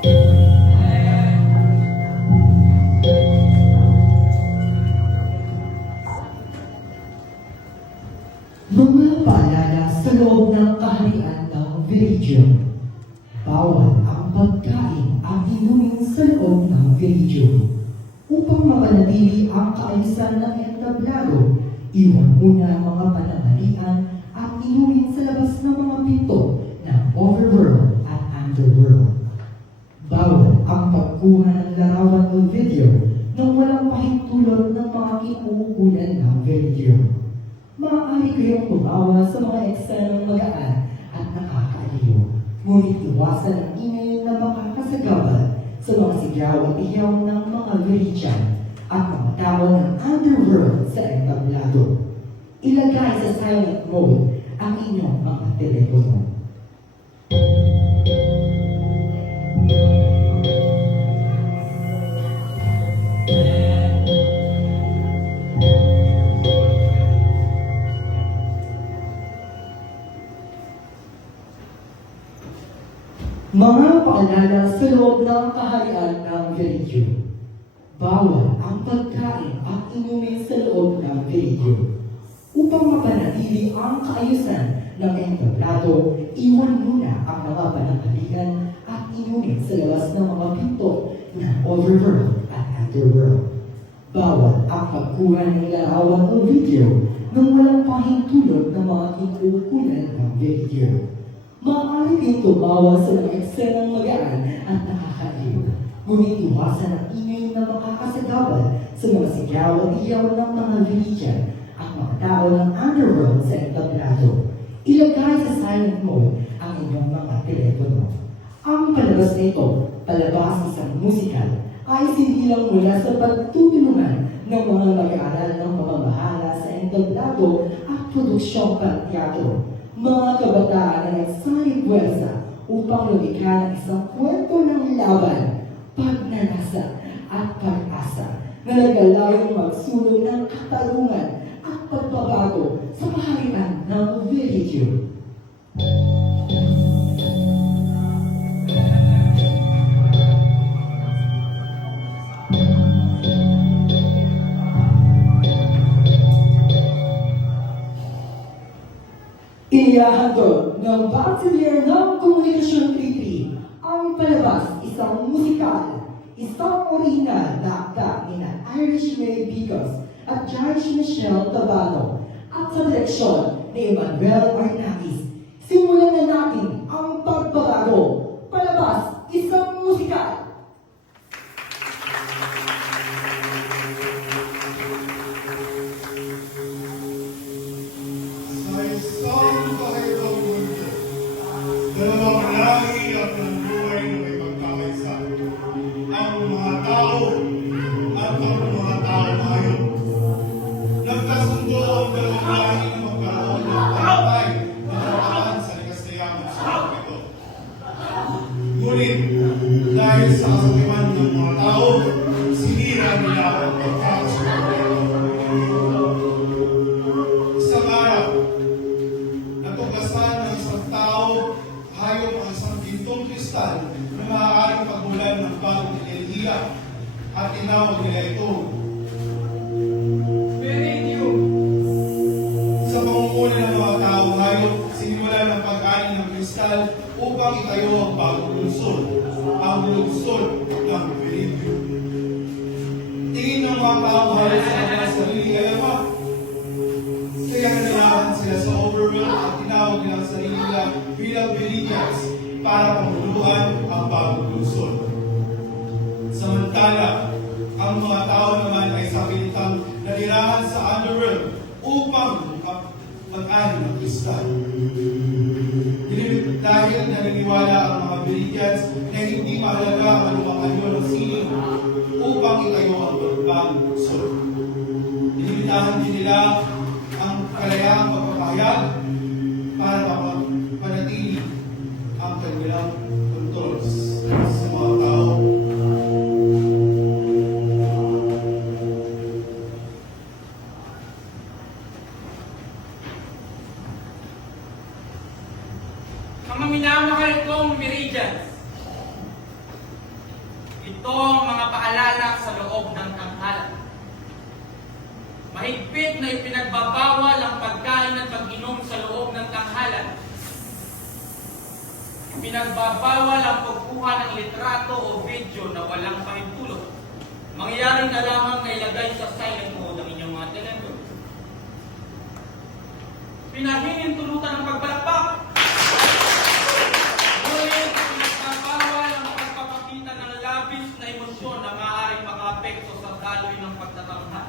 Mga paalala sa loob ng kaharian ng Virgin. Bawal ang pagkain at inumin sa loob ng Virgin. Upang mapanatili ang kaayusan ng entablado, iwan muna ang mga pananghalian at inumin sa labas ng mga pinto ng overworld at underworld. Bawal ang pagkuha ng larawan o video nang walang pahintulot ng mga kinuukulan ng video. Maaari kayong tumawa sa mga eksenong magaan at nakakaaliw. Ngunit iwasan ang ingay na makakasagabal sa mga sigaw at iyaw ng mga Virgin at mga tao ng underworld sa entablado. Ilagay sa silent mode ang inyong mga telepono. Mga paalala sa loob ng kaharian ng Virgin. Bawal ang pagkain at inumin sa loob ng Virgin. Upang mapanatili ang kaayusan ng entablado, iwan muna ang mga pananghalian at inumin sa labas ng mga pinto ng overworld at underworld. Bawal ang pagkuha ng larawan o video nang walang pahintulot ng mga kinuukulan ng Virgin. Maaari kayong tumawa sa mga eksenang magaan at nakakaaliw. Ngunit iwasan ang ingay na makakasagabal sa mga sigaw at iyaw ng mga Virgin at mga tao ng underworld sa entablado. Ilagay sa silent mode ang inyong mga telepono. Ang palabas nito, palabas isang musikal, ay sinilang mula sa pagtutulungan ng mga mag-aaral ng pamamahala sa entablado at produksyong pang-teatro. Mga kabataan na nagsari-pwersa upang lumikha ng isang kwento ng laban, pagnanasa at pag-asa na naglalayong magsulong ng katarungan at pagbabago sa kaharian ng Virgin. Inihahandog ng Bachelier ng Komunikasyon 3 ang palabas isang musikal, isang original na akda ni Irish May Bigos at Judge Michelle Tabano at sa direksyon ni Emmanuel Arnaiz. Simulan na natin ang pagbabago. Palabas isang musikal. Dalawang lahi at ng buhay na may pagkakaisa. Ang mga tao at ang mga tao ngayon. Nagkasundo ang dalawang lahi na magkaroon ng pantay na nakaan sa likastayaman sa mundo ito. Ngunit, dahil sa kasakiman ng mga tao, sinira nila ang pagkakasundo ito. Isang araw, natuklasan ng isang tao hayop ang isang gintong kristal na maaaring pagmulan ng bagong enerhiya at tinawag nila ito Veridium. Sa pangunguna ng mga tao hayop, sinimulan ng pag-ani ng kristal upang itayo ang bagong lungsod, ang lungsod ng Veridium. Tingin ng mga tao hayop sa mga sarili ay ama. Kaya nanahan sila sa overworld at tinawag nilang sarili nila bilang Viridians para pamuluhan ang bagong lungsod. Samantala, ang mga tao naman ay sapilitang nanirahan sa underworld upang mag-ani ng kristal. Dahil naniniwala ang mga Viridians na hindi mahalaga ang anumang anyo ng sining upang itayo ang bagong lungsod. Inimitahan din nila ang kalayaang pagpapahayag para mapanatili ang kanilang kontrol sa mga tao. Mga minamahal kong Viridians, Ito ang mga paalala sa loob ng tanghalan. Mahigpit na ipinagbabawal ang pagkain at pag-inom sa loob ng tanghalan. Pinagbabawal ang pagkuha ng litrato o video na walang pahintulot. Mangyaring na lamang na ilagay sa silent mode ang inyong mga telepono. Pinahihintulutan ang pagbalakbak. Ngunit pinagbabawal ang pagpapakita ng labis na emosyon na maaaring makaapekto sa daloy ng pagtatanghal.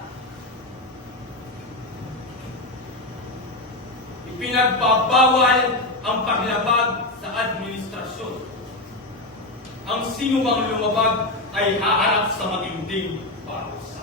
Ipinagbabawal ang paglabag sa administrasyon. Ang sinumang lumabag ay haharap sa matinding parusa.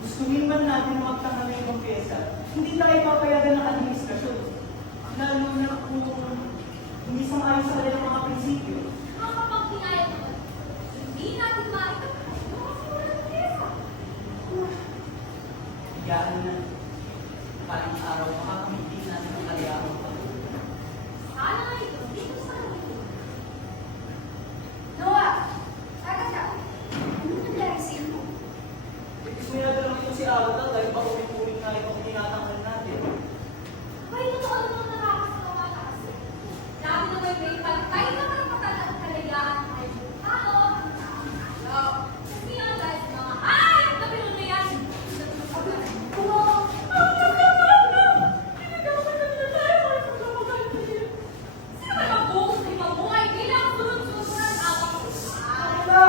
Gustuhin man natin na magtangal ng ibang pyesa, hindi tayo papayagan ng administrasyon. Lalo na kung hindi sang-ayon sa kanilang mga prinsipyo. Makakapagkinaya naman, hindi natin maikapag mga simulang pyesa. Hiyaan na. Paling araw, makakamiti natin ang kaliyahan pa. Sana nga ito, dito sa kanila. Noah! Saka siya. Ano nangyari sa inyo? Isminada lang ito si Agata dahil paulit-ulit na itong tinatangal natin. May totoo namang nakakasawa na kasi. Dami na may pagkay na karapatan at kalayaan ng may tao. Kasi nga dahil sa mga hayop na pinunod na yan. Wow! Ang nagkaman na! Pinagawa na nila tayo para sa kapagalit. Sino ba ang bukas na ipabuhay? Kailangan sunod-sunod ang abang. Ano ba?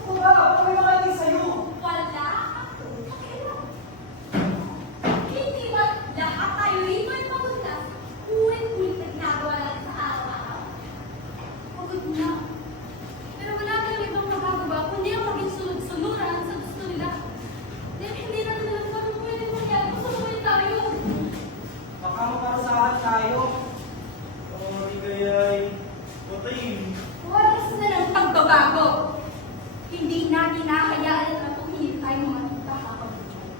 Ano ba? Ano ba makainin sa'yo? Wala akong pakialam. Hindi ba lahat tayo rito ay pagod na? Ulit-ulit na ginagawa natin sa araw-araw. Pagod na. Pero wala tayong ibang magagawa kundi ang maging sunod-sunuran sa gusto nila. Dahil hindi natin alam kung anong pwede mangyari kung sumulit tayo. Baka magkarosahan tayo. O di kaya'y puting. Oras na ng pagbabago. Hindi natin nakakayaan na tumingin tayo mga kita habang buhay.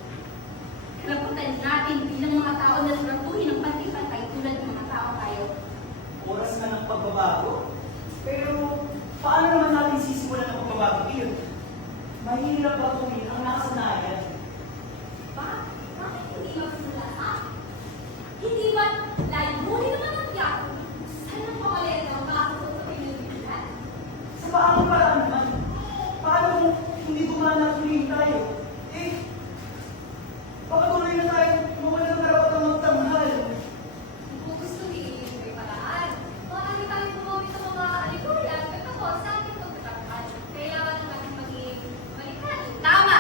Karapatan natin bilang mga tao na tratuhin ng pantay-pantay tulad ng mga tao tayo. Oras na ng pagbabago. Mahirap baguhin ang nakasanayan. Bakit hindi magsimula? Hindi ba layunin naman ang tiyago? Saan ang pamalit ng makakasot sa pinagbibilan? Sa paanong paraan naman? Paano kung hindi gumana at huliin tayo? Baka tuloy na tayo mawala ng karapatang magtanghal. Kung gusto niyo may paraan, maaari tayong gumamit ng mga alikuyan at ako sa ating pagtatangkal. Kailangan ng ating maging malikhain. Tama!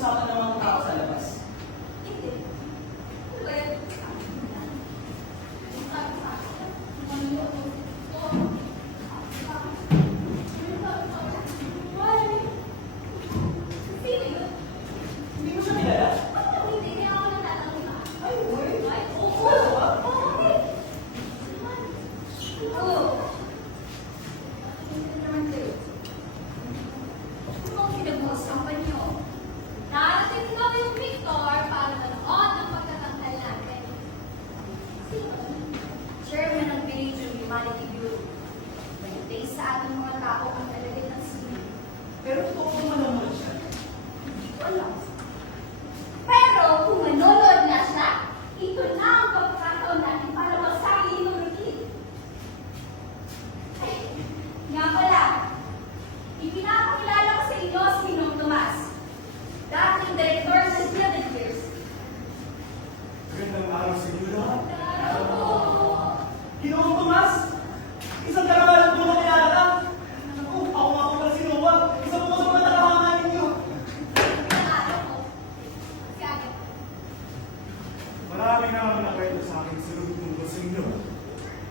usapan ng mga tao sa labas. Hindi. Ano ba yan? Sabi sa akin, manonood ng gusto. Sino yun? Hindi mo siya kilala? Bakit hindi niya ako natatanong na? Ay, uy. Ay, oo. Ano ba? Oo. Oo. Hindi naman kayo. Ano bang pinag-uusapan niyo? Darating daw yung Victor para manood ng pagtatanggal natin. Sino? Chairman ng Village Humanity Bureau. Nag-day sa ating mga tao ang talagay ng sino. Pero totoo naman siya. Hindi ko alam. Pero kung manonood na siya, ito na ang pagkakataon natin para masali yung routine. Ay, nga pala, ipinapakilala ko sa inyo si Ninong Tomas, dating direktor ng Gilded Years. Magandang araw sa inyo lahat. Ginoong Tomas, isang karangalan po na kilala ka. Naku, ako nga po pala si Noah. Isa po sa mga nakahangan ninyo. Pinangalan ko, si Agatha. Marami na ang nakwento sa akin sa tungkol sa inyo.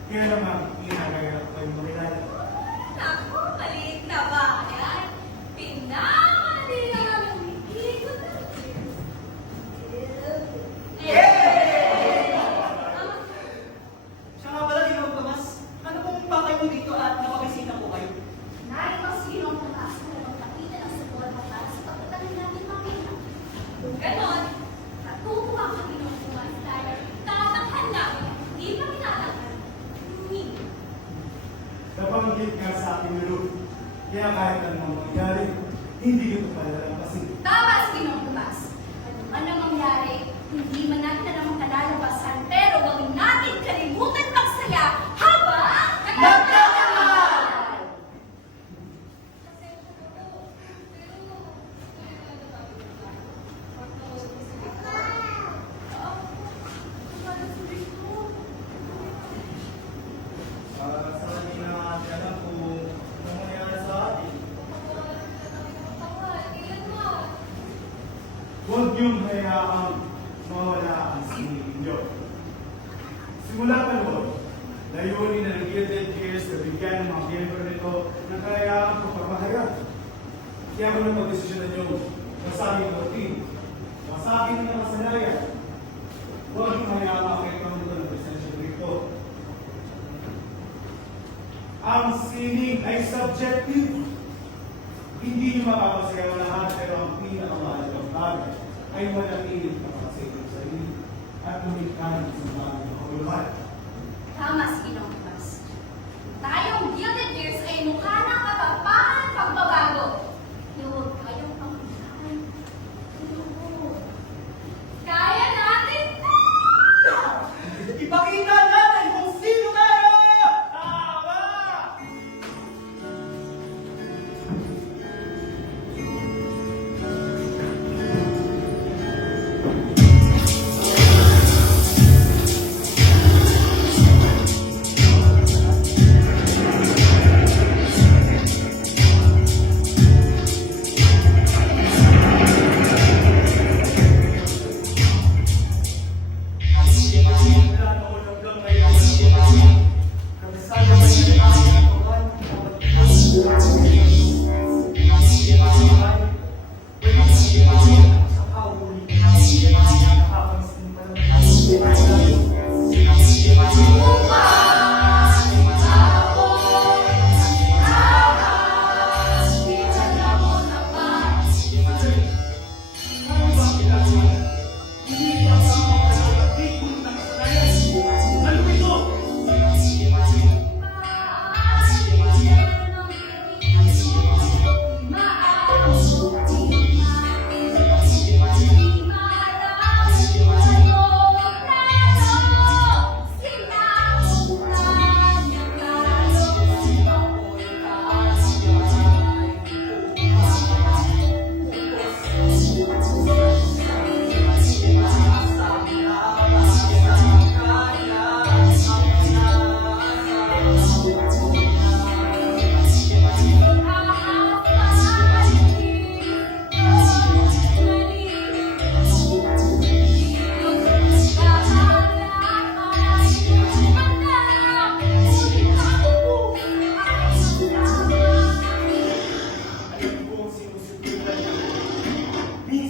Kaya naman, inagayat ko kayong makilala. Naku, maliit na bayan. Pinakamali lang namin umikot ng Siya nga pala, Ginoong Tomas. Ano pong pakay mo dito at napabisita po kayo? Narito si Ginong Tomas na magpakita ng suporta para sa pagtatangin natin makita. Kung ganon, natutuwa ka Ginong Tomas dahil tatakhan namin ang hindi pa tinatakhan. Hindi. Nabanggit nga sa akin ni Ruth. Kaya kahit anong mangyari, hindi ito palalampasin. Tama si Ginong Tomas. Ano man ang mangyari, hindi man natin na naman kalalabasan, pero gawin natin kalimutan magsaya habang nagtatangal! Sa kanina natin alam kung ano mangyari sa atin. Huwag niyong hayaang mawala ang sining ninyo. Simula pa noon, layunin na ng Gilded Years na bigyan ng mga miyembro nito ng kayaang pagpapahayag. Kaya ako napag-desisyonan niyo, masabing ang routine, masabing ang nakasanayan. Huwag niyong hayaang makikita mo ng presensya rito. Ang sining ay subjective. Hindi niyo mapapasayaw lahat, pero ang pinakamahalagang bagay ay manatiling nakasaya sa sarili at lumikha ng isang ng kahuluhan. Tama si Ginong Tomas. Tayong Gilded Years ay mukha ng katapangan at pagbabago. Huwag kayong pangkusahan. Kaya natin to! Ipakita natin kung sino tayo! Tama!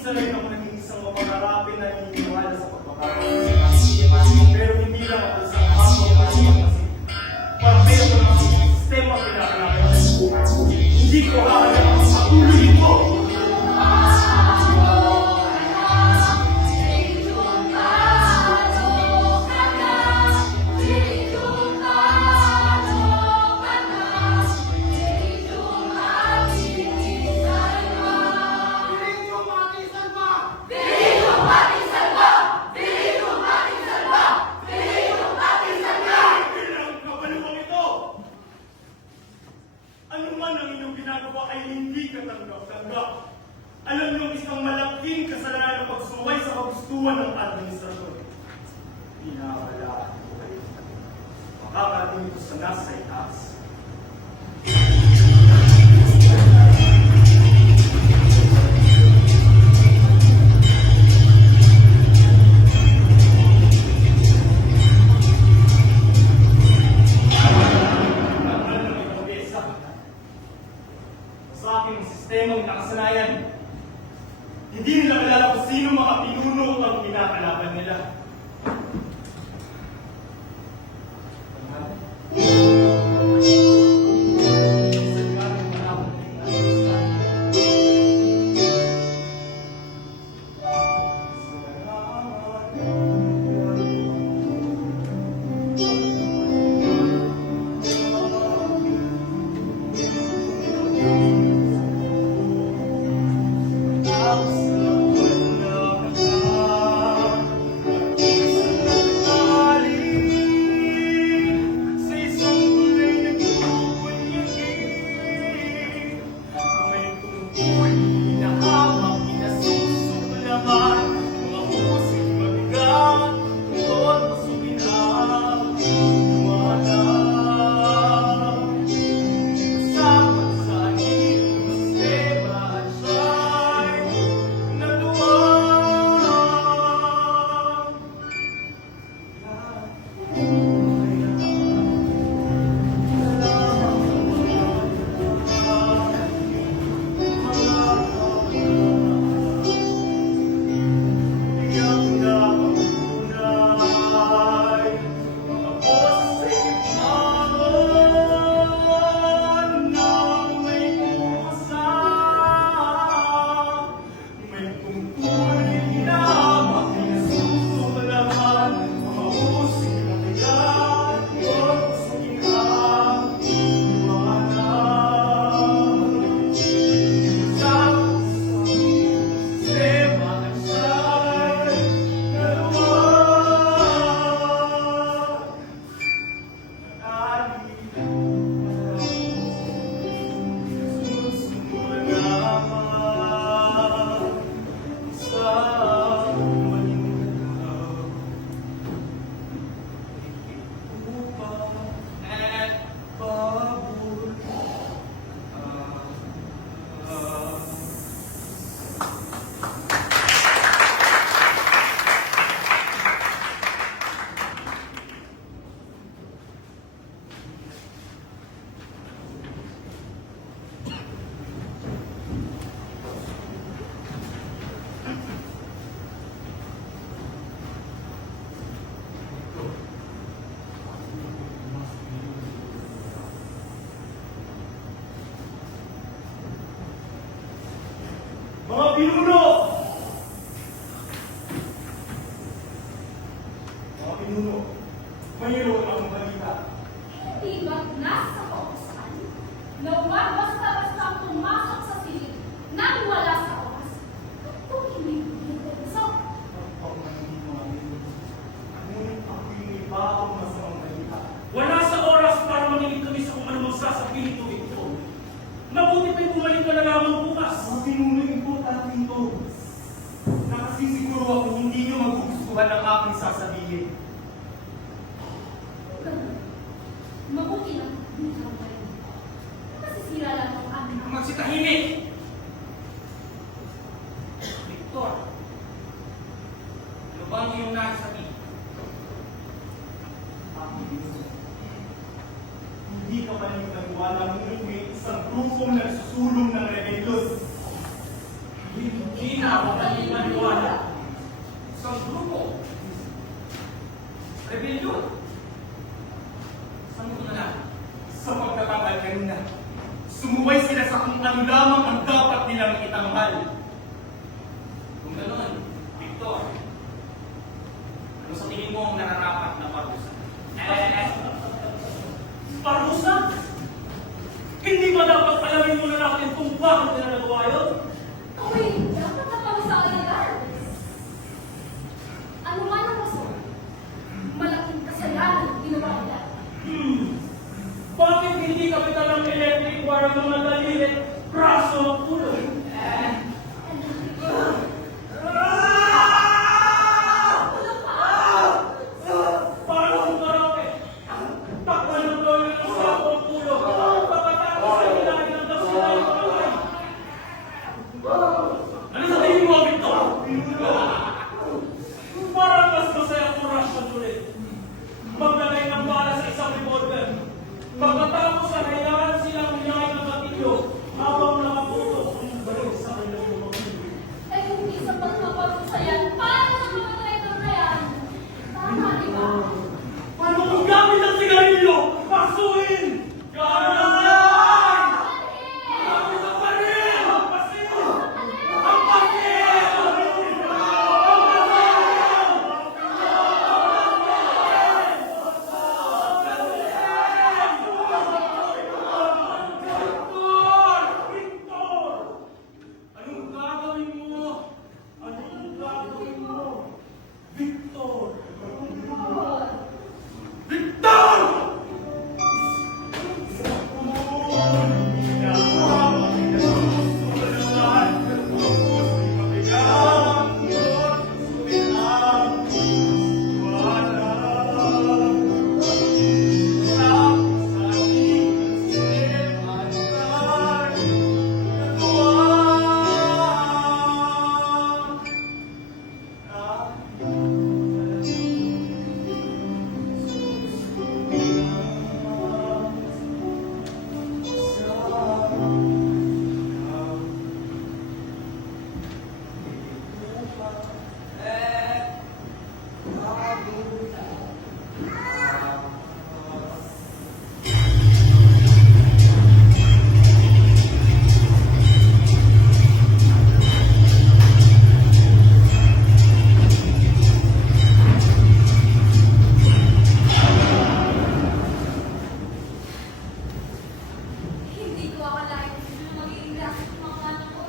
Minsan rin ako naging isang mapangarapin na hininiwala sa pagbabago. Pero hindi lang ako isang habang kasi para kaya ko ng sistema pinakalaman. Hindi ko hahanap ang patuloy ito. Ilang kabaluang ito! Ano man ang inyong ginagawa ay hindi katanggap-tanggap. Alam niyo isang malaking kasalanan ng pagsuway sa kagustuhan ng administrasyon. Inawalaan ko kayo. Makakating ito sa nasa itaas. Sa aking sistemang nakasanayan, hindi nila kilala kung sino mga pinuno ang kinakalaban nila. Mga pinuno! Mga pinuno, mayroon akong balita. Hindi ba nasa kautusan na huwag basta-basta pumasok sa silid nang wala sa oras? Kung hindi pinipinso, Ngunit ako'y may iba akong masamang balita. Wala sa oras para manilig kami sa kung anumang sasabihin ko ito. Mabuti pa'y bumalik ka na lamang bukas. Mga pinuno, importante ito. Nakasisiguro ako hindi nyo magugustuhan ang aking sasabihin. ganun. Mabuti lang hindi ka kayo. Masisira lang ang aming mga Magsitahimik! Victor, ano ba ang iyong nasasabihin? Aking pinuno. Hindi ka pa rin naniwala ngunit may isang grupong nagsusulong ng rebelyon. Hindi na ako kanina. nilang itanghal. Kung gano'n, Victor, ano sa tingin mo ang nararapat na parusa? Parusa? Hindi ba dapat alamin muna natin kung bakit nila nagawa yun? Uy, dapat naparusa ka agad. Ano nga ang rason? Malaking kasalanan ang ginawa nila. Bakit hindi kapitan ng electric wire ang mga daliri at braso at ulo? Paano kung karaoke? Takpan ng gawin ng braso at ulo. Pagkatapos ay hilahin ang dasila yung kamay. Ano sa tingin mo, Victor? Parang mas masaya kung Russian ulit. Maglagay ng bala sa isang revolver. Pagkatapos ay hayaan silang hilahin ng gatilyo habang nakaputok ang baril sa kanilang mga ulo. Eh kung isa pang naparusa yan, paano na mamatay ng kayan? Tama, di ba? Paano kung gamit ang sigarilyo? Pasuin! Ganay! Gamit ang baril! Ang pasil! Ang pasil! Ang Victor! Anong gagawin mo? Anong gagawin mo? Victor! Victor! Hindi ko akalain na magiging lakas ng mga anak ko.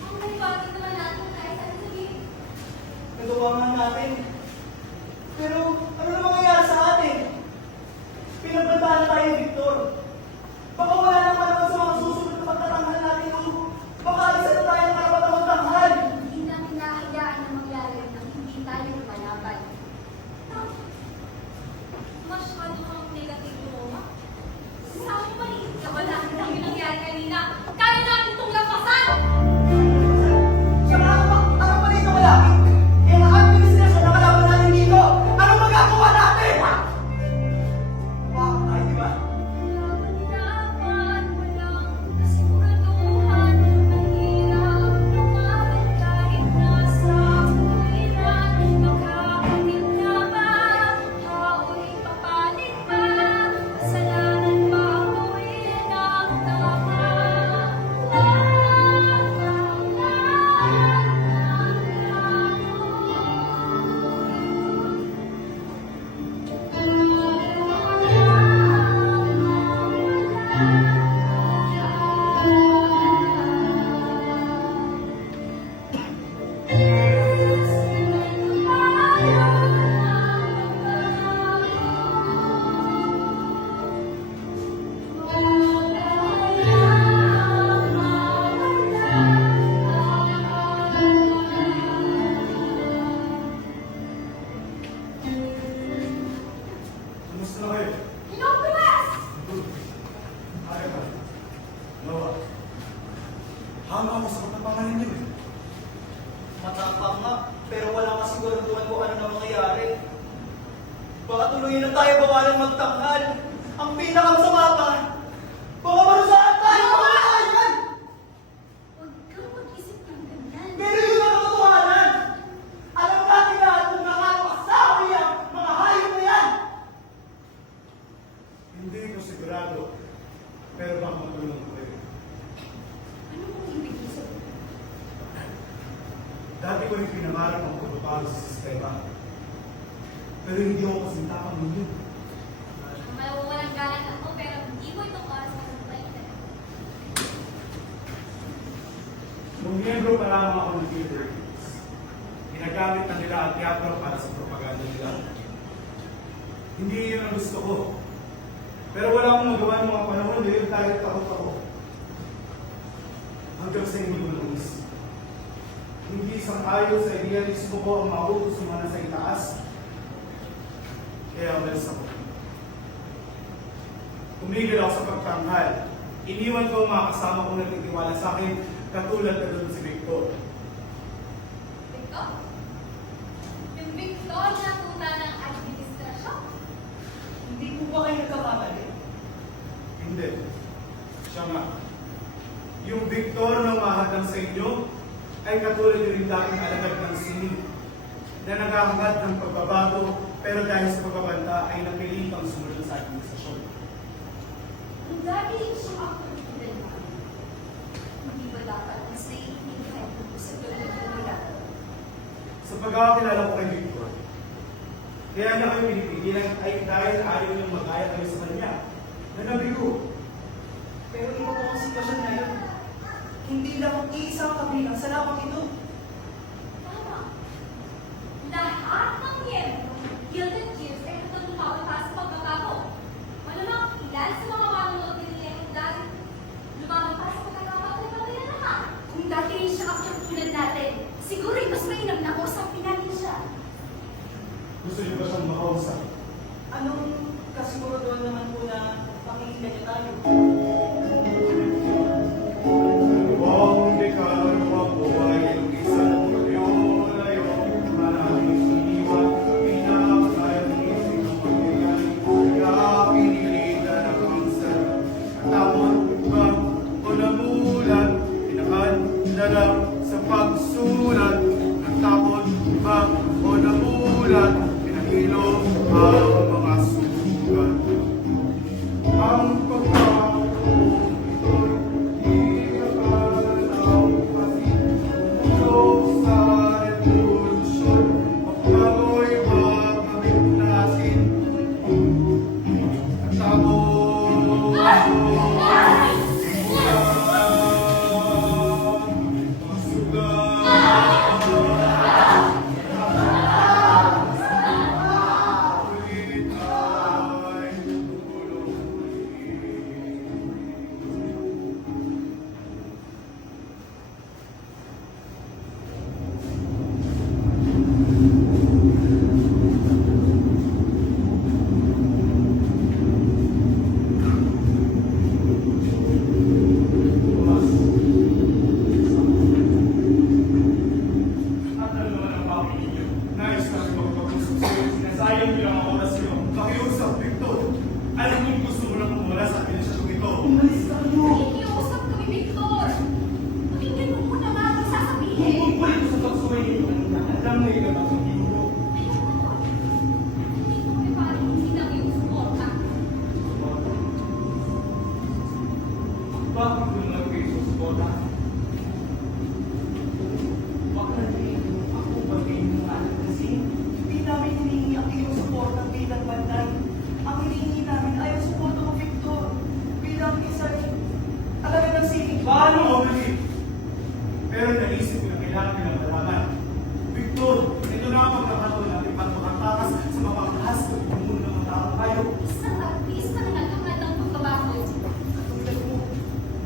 Ang may bakit naman natin kahit ano sabihin. Nagawa nga natin. Pero ano na mangyayari sa atin? Pinagbantaan tayo, Victor. Baka wala naman naman sa mga susunod na pagtatanghal natin o baka isa na tayo ng karapatang tanghal. Hindi namin nakakayaan na mangyari nang hindi tayo lumalaban. Masyado kang negatibo mo, ma. Sa maliit ka ba lang ang nangyari kanina? Kaya natin itong lampasan! Saka ano pa dito malaki? Eh, ang-administrasyon na kalaban natin dito. Ano magagawa natin? Bakit tayo, di ba? Dapat walang kasiguraduhan, mahirap lumaban kahit nasa kuliran. Makakapit na ba? Hao'y papanig ba? Kasalanan ba gawin ang tama? Kumusta na kayo? Inokulas! Kaya ka? Noah, hanga ako sa katapangan ninyo eh. Matapang nga, pero wala kasiguraduhan kung ano na mangyayari. Baka tuluyan na tayo bawalan magtanghal. Ang pinakamasama pa, baka marusahan tayo! Yan! Huwag kang mag-isip ng ganyan. Pero yun ang katotohanan! Alam natin lahat kung nakano asawa yan, mga hayop na yan! Hindi ko sigurado, pero baka matulong ko kayo. Ano ko rin pinangarap ang pagbabago sa sistema. Pero hindi ako kasintapang ninyo. Mawawalang galang ako, pero hindi ko itong oras na sasabayin. Nung miyembro pa lamang ako ng Philippines, ginagamit na nila ang teatro para sa propaganda nila. Hindi yun ang gusto ko. Pero wala akong magawa ng mga panahon dahil tayo takot ako. Hanggang sa inyo, Luis. Hindi sang-ayon sa idealismo ko ang mautos ng mga nasa itaas. Kaya umalis ako. Tumigil ako sa pagtanghal. Iniwan ko ang mga kasama kong nagtitiwala sa akin, katulad na doon si Victor. Victor? Yung Victor na tuta ng administrasyon? Hindi po ba kayo nagkakamali? Hindi. Siya nga. Yung Victor na umahadang sa inyo ay katulad yung dating alagad ng sinin na naghahangad ng pagbabago pero dahil sa pagbabanta ay napilitang sumunod sa administrasyon. Kung dahil siya ako ng problema, hindi ba dapat mas naiintindihan ko sa tulad ng nila? Sa pagkakakilala ko kay Victor, kaya niya kayo pinipigilan ay dahil ayaw niyang magaya kayo sa kanya. Nanabigo. Pero iba po ang sitwasyon ngayon. Hindi lang ang iisang kabilang sa lapang ito. Tama. Lahat ng miyembro ng Gilded Gears ay natutupawin para sa pagbabago. Malamang ilan sa mga manunod ni Leon dahil lumaban para sa pagkakabago nila lahat. Kung dati rin siya tulad natin, siguro mas mainam na usapin natin siya. Gusto niyo ba siyang makausap? Anong kasiguraduhan naman po na pakinggan niya tayo? Huwag hindi ka luwag o ay yung isa ng layo, maraming siniwan, pinakasaya ng isip ng pangyayari, kaya pinilitan ang kanser. Katapon ba o namulat, pinakadalang sa pagsulat. Katapon ba o namulat, pinahilo ang mga sugat. Ang pagkakaroon ito'y At ano naman ang papi ninyo? Nais kami magpag-usap sa iyo. Sinasayang niyo ang oras niyo. Pakiusap, Victor. Alam kong gusto mo lang kumula sa administrasyong ito. Umalis ka mo! Nakikiusap kami, Victor. Pakinggan mo muna nga ang sasabihin. Tungkol ito sa pagsuway ninyo. Alam na yun ang pagsuway ko. Hindi ko kami parang hindi na yung suporta. Bakit yung nag-kayo susuporta? Bakit ako ba kayo ng alam kasi? Hindi namin hinihingi ang iyong support ng bilang bantay. Ang hinihingi namin ay ang support ng Victor bilang isa rin. Talaga ng sige. Paano mabili? Pero naisip ko na kailangan nilang malaman. Victor, ito na ang pagkakataon natin para makatakas sa mapangahas ng pumuno ng mga taong kayo. Isang artista na nagkakad ng pagbabago. Katulad mo,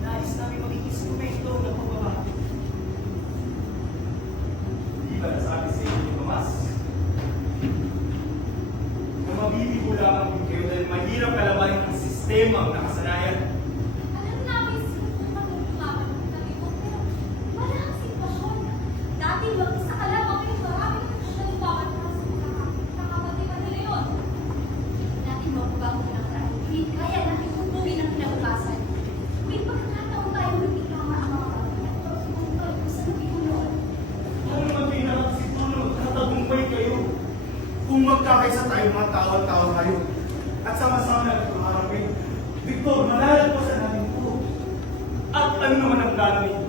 nais namin maging instrumento ng pagbabago. Di ba nasabi sa inyo, Tomas? Na mabibigulaan ang kayo dahil mahirap kalabanin ang sistema ng nakasanayan. Alam namin sinubukan ng lumaban ng talibok, pero wala ang sitwasyon. Dati mag-isa ka lang, ngayon marami na siya lumaban para sa kakapatipan nila yun. Natin mababago ng kahit kaya natin hubugin ang kinabukasan. May pagkakataon tayo hindi tama ang mga pagkakas. Pagkakataon ko sa nabibunuan. Ano naman pinarap si Tulo? Natagumpay kayo. Kung magkakaisa tayo mga tao kayo at sama-sama natin tumarapin, Victor, malalagpasan natin ito. At ano naman ang plano ninyo?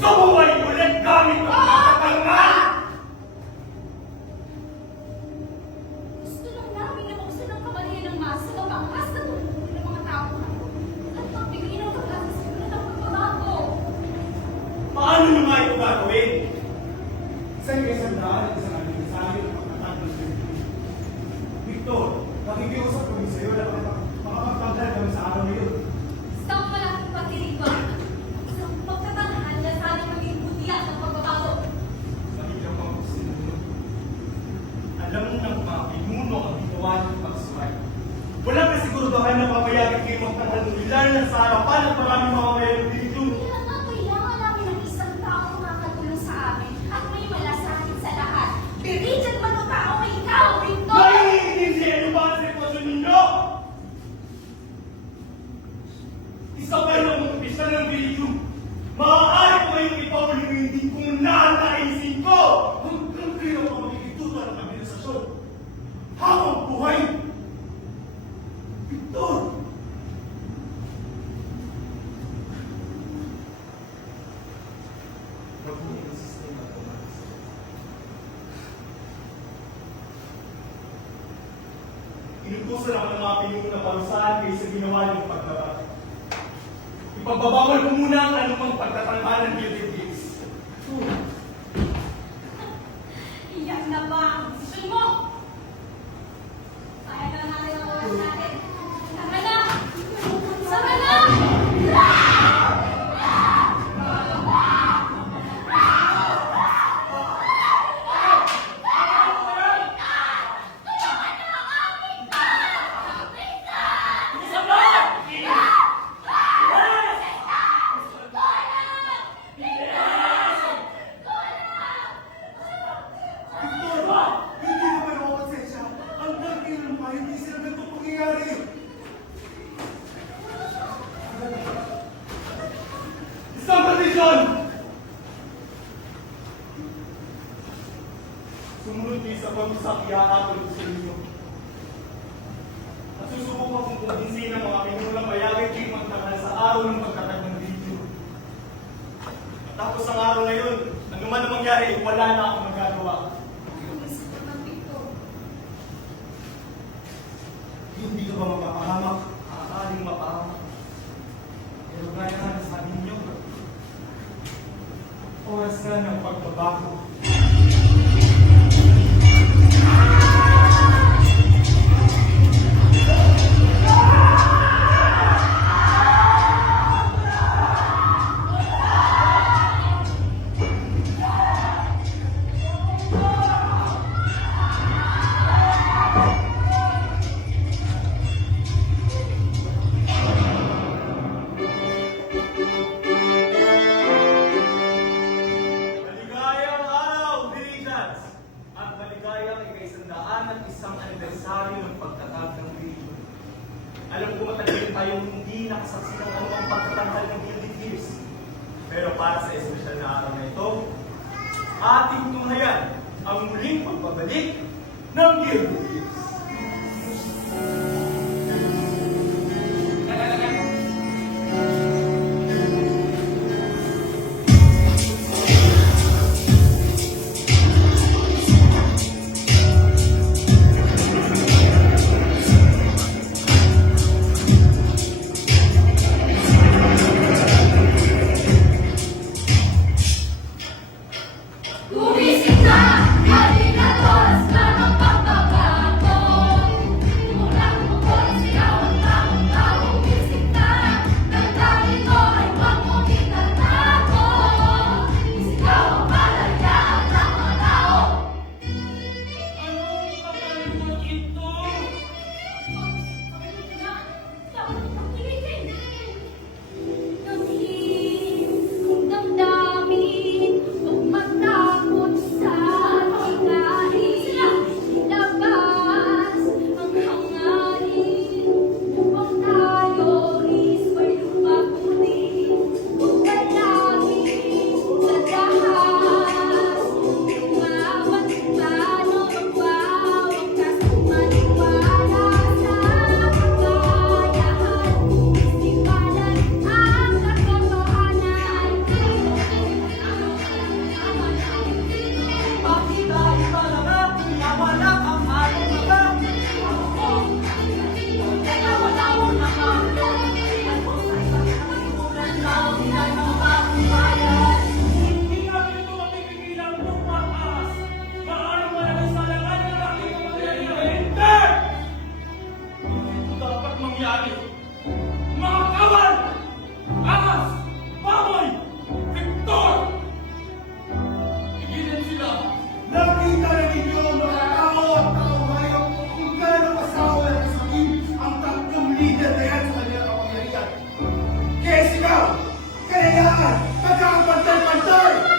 Sumuway ulit Paano nyo nga ito gagawin? Isang kaisandaan at isang aniversario ng pagkatapos ng Pilipino. Victor, nakikiusap kami sa iyo na makapagtanggal kami sa araw na yun. Isang malaking patiriban. Isang pagkatanghal na sana maging butihan ng pagbabago. Sa ilang mga sinuno. Alam mo ng mga pinuno ang ginawa ng pagsuway. Walang kasiguraduhan na papayagan kayo magtanggal ng ilan na sa harapan ng maraming mamamayan dito. Kaya nga kailangan namin ng isang taong makakatulong sa amin at may malasakit sa lahat. Birijan man o tao kay ikaw, Victor! Naiintindihan niyo ba ang sitwasyon ninyo? Isa pa rin ang opisyal ng video. Maaari ko kayong ipauling hindi kung naisin ko. Hanggang kayo ang makikituto ng administrasyon. Habang buhay. Victor! Baguhin ang sistema at umalis. Inutusan ako ng mga pinuno na parusahan kayo sa ginawa niyong paglabag. Ipagbabawal ko muna ang anumang pagtatangka ng Gilded Gears. Iyak na ba ang desisyon mo? Kaya na natin ang oras natin. Sama na! Sama na! Victor! Hindi naman ako konsensya. Ang kailan pa, hindi sila ganito pangyayari. Isang kondisyon! Sumunod kayo sa pag-usap iaakol ko sa inyo. At susubukan kong kumbinsin ang mga pinuno na payagan kayo magtakal sa araw ng pagkatag ng video. At tapos ang araw na yun, ano man ang mangyari, wala na akong magagawa. Hindi ka ba mapapahamak? Aakaling mapahamak. Pero gaya nga na sabi ninyo, oras na ng pagbabago. Maligayang araw, Villagers! At maligayang ika-100 at isang anibersaryo ng pagtatag ng Gilded. Alam ko matagal tayong hindi nakasaksi ng anumang pagtatanggal ng Gilded Gears. Pero para sa espesyal na araw na ito, ating tunghayan ang muling pagbabalik ng Gilded Gears. Gumising na! Halina't oras na ng pagbabago! lahat! Magkakapantay-pantay!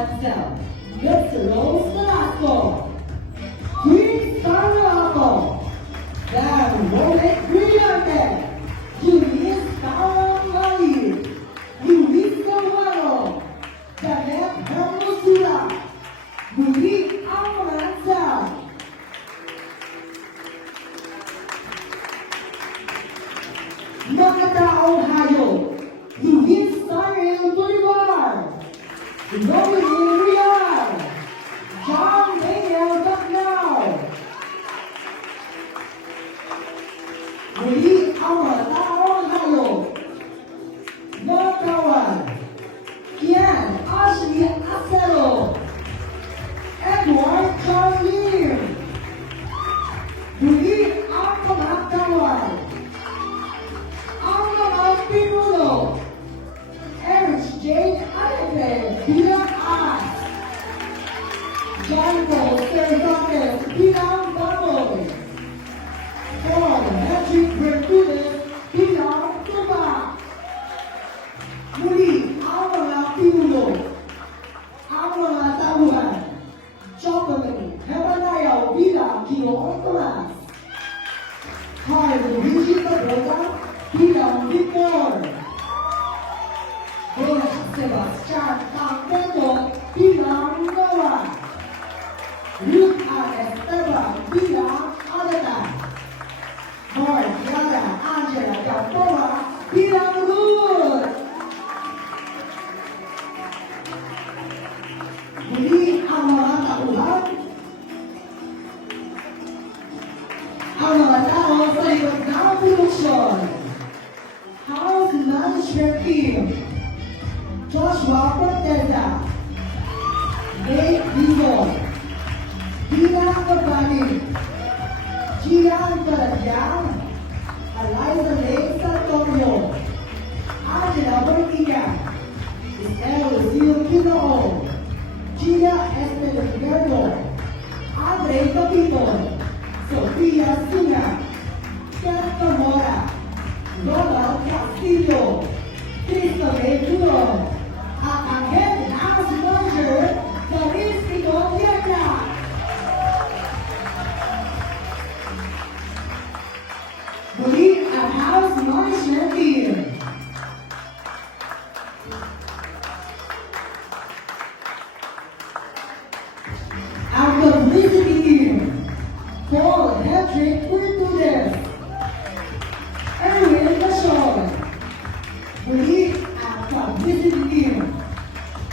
Ansel, Mr. Rose Velasco, Queen Carlaco, Dan Rolex Brillante, Julius Carlali, Luis Caruano, Janet Hermosura, muli ang mga Ansel. Mga taong hayop, Luis Sarel Bolivar, Romeo Real, John Daniel Bacnao. Muli ang mga taong hayop, mga kawan, Kian Ashley Acero, Edward Carlin. Muli ang mga kawan, ang mga pinuno, Eric J. Alegre bilang As, John Paul Cervantes bilang Baboy, Paul Patrick Bermudez bilang Tuba. Muli ang mga pinuno, ang mga tauhan, Chocolate Hebanayaw bilang Ginoong Tomas, Carl Luigi Cabrera bilang Victor, Rona Sebastian Campeto bilang Noah, Ruth Ann Esteban bilang Alena, Mark Yara Angela Gamboa bilang Ruth. Muli ang mga tauhan, ang mga tao sa likod ng produksyon. House Management Team, Joshua Corteza, Nate Dizon, Dina Cabani, Gian Caladian, Eliza Lake Santorio, Angela Borquilla, Estelle Lucille Quinoo, Gia Estelle Figueroa, Andre Capitol, Sofia Suna, Kat Mora, Ronald Castillo, Christopher Duro, at ang head house manager, Clarice Picotiana. Muli ang house management team. Ang publicity team, Paul Hedrick Bermudez, Erwin Gasol. Muli ang publicity team,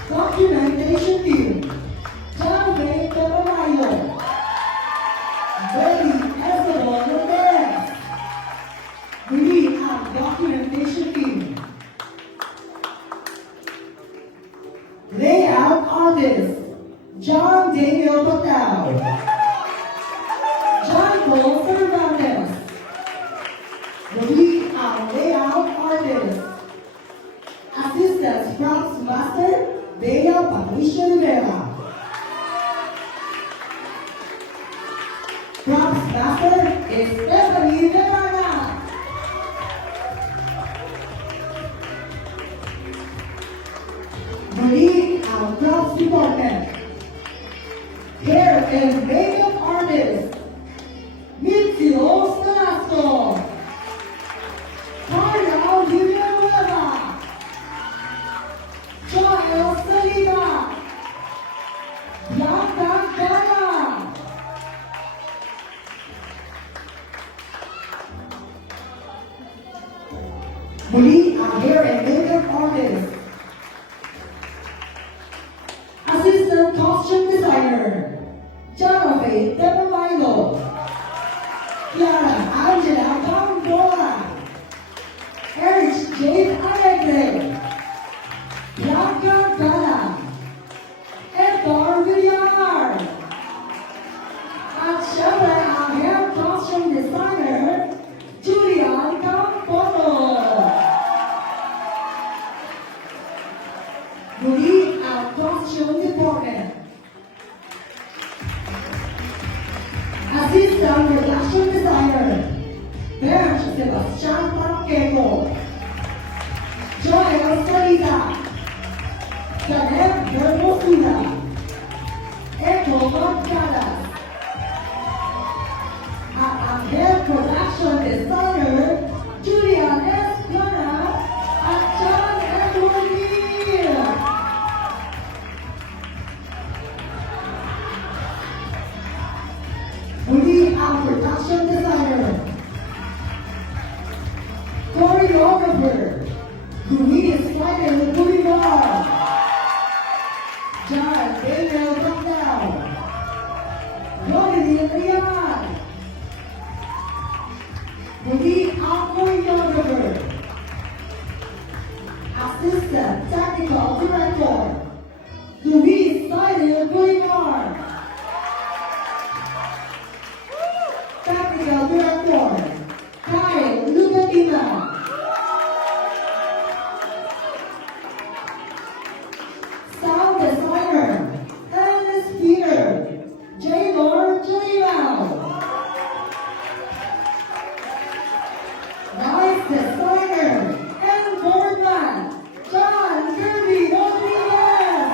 documentation team, John Ray Cabamayo, Betty Esabon Lopez. Muli ang documentation team, layout artist, John Daniel Bacnao, John Paul Cervantes. Muli ang layout artist, assistant props master, Bea Patricia Rivera. Props master is Stephanie Verana. Muli ang props department, hair and makeup artist, Mitzi Rose Velasco, Carla Villanueva, Joel Salida, Blanca Gala. Muli ang hair and makeup artist, assistant costume designer, Jonathan Tepamailo, Clara Angela Gamboa, Eric Jade Alegre, Bianca Gala, Edgar Villar, at syempre ang hair costume designer, Julian Campoto. Muli ang costume department, assistant production designer, Berch Sebastian Paqueco, Joel Salida, Janet Hermosilla, Echo Magcalas, at ang head production designer, Julian Esplana at John Edward Neal. Muli ang production designer, choreographer, Luis Simon Bolivar, John Daniel Rangel, Rodney Rian, muli ang choreographer, assistant technical director, Luis Simon Bolivar, technical director, Kyle Lugatina, sound designer, Ernest Peter, J-Lord Jalilao, nice designer and boardman, John Kirby Rodriguez,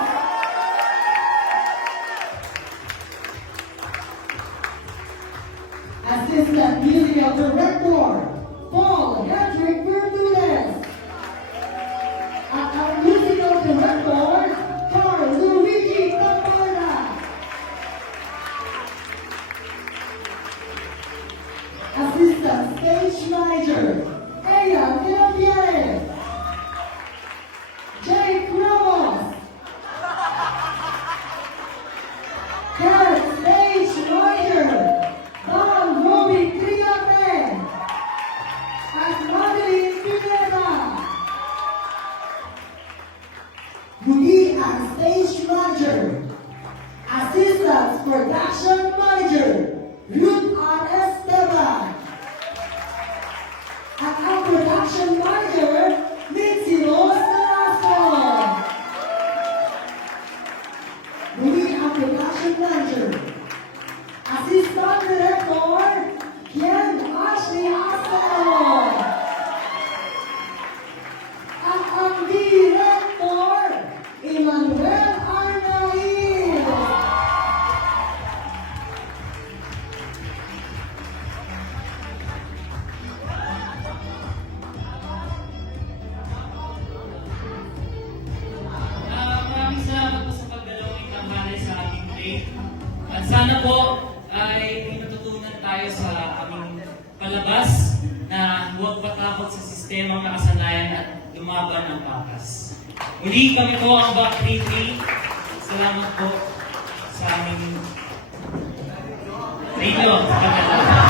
assistant musical director, Paul Hendrik Bermudez, at ang musical director, Carl Luigi Camarena. Assistant stage manager, Aya Pilapiere, Jake Ramos, head stage manager, Don Roby Triate, at Madeline Pineda. Muli ang stage manager, assistant production manager, Ruth R. Esteban, at ang production manager, Lindsay Rose Velasco. Muli ang production manager, assistant director, Ken Ashley Astor. At ang director, Emmanuel Arnaid. Maraming salamat po sa pagdalawang tanghali sa ating play. At sana po ay may matutunan tayo sa aming palabas na huwag patakot sa sistemang nakasanayan at lumaban ng patas. Muli kami po ang Back 33. Salamat po sa aming radio sa pagdalawang.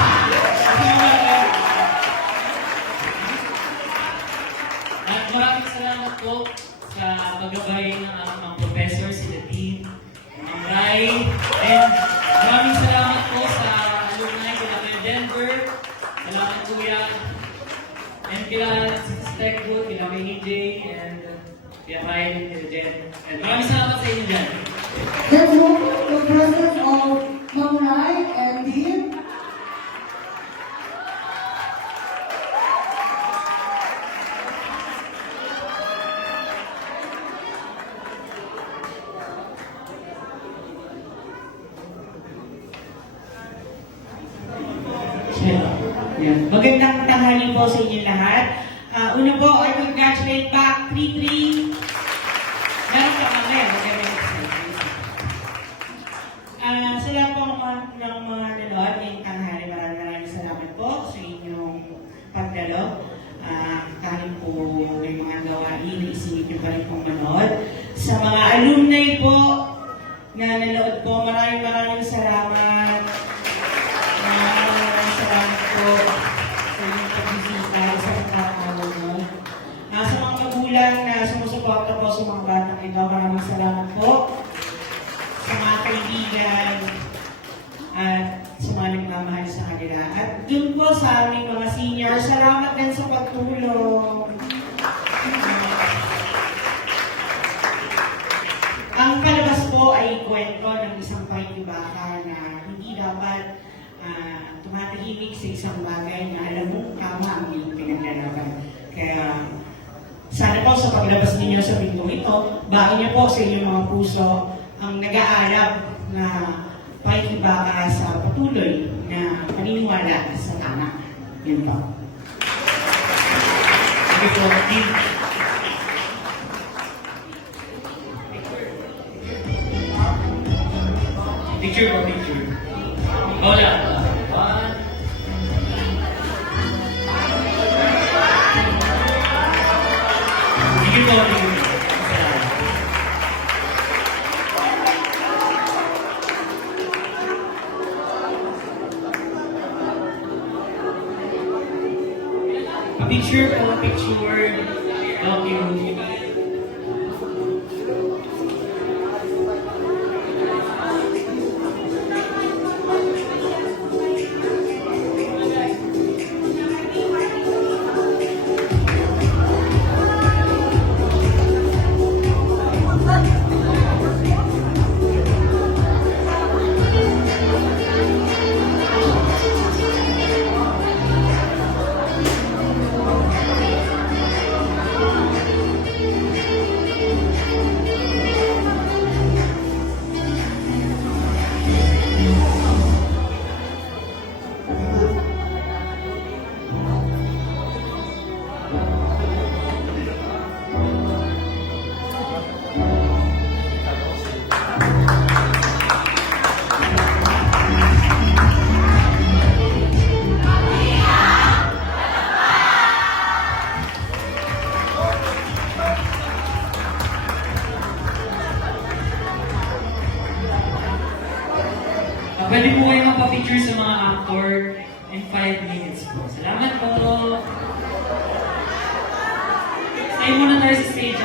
At maraming salamat po sa paggabay ng aming mga professor, sila Dean, Ma'am Rai, and maraming salamat po sa alumni kila Kuya Denver, salamat Kuya, and kila Tech Group, kila May AJ, and kila Ryan, kila Jen. And maraming salamat sa inyo dyan. Let's welcome the presence of Ma'am Rai and Dean. Yan. Magandang tanghali po sa inyo lahat. Una po, I congratulate Back 33. Meron ka kami, magandang sa lahat po ng mga nanood ngayong tanghali, maraming salamat po sa inyong pagdalo. Kahit po may mga gawain, isingit nyo pa rin pong manood. Sa mga alumni po na nanood po, maraming salamat. Salamat po sa inyong pagbisita sa pagkakalo mo. Sa mga magulang na sumusuporta po sa mga batang ito, maraming salamat po. Sa mga kaibigan at sa mga nagmamahal sa kanila. At dun po sa aming mga senior, salamat din sa pagtulong. Ang palabas po ay kwento ng isang pakikibaka na hindi dapat tumatahimik sa isang bagay na alam mo tama ang iyong pinaglalaban. Kaya Sana po sa paglabas ninyo sa bintong ito, bakin niyo po sa inyong mga puso ang nag-aalab na pakikibaka sa patuloy na paniniwala sa tama. Yun po. Sige po, Dean. Picture po, picture. Wala. One. Sige po, sige po. Picture po, picture. Thank you. Pwede po kayo magpa-picture sa mga actor in 5 minutes po. Salamat po. Stay muna tayo sa stage,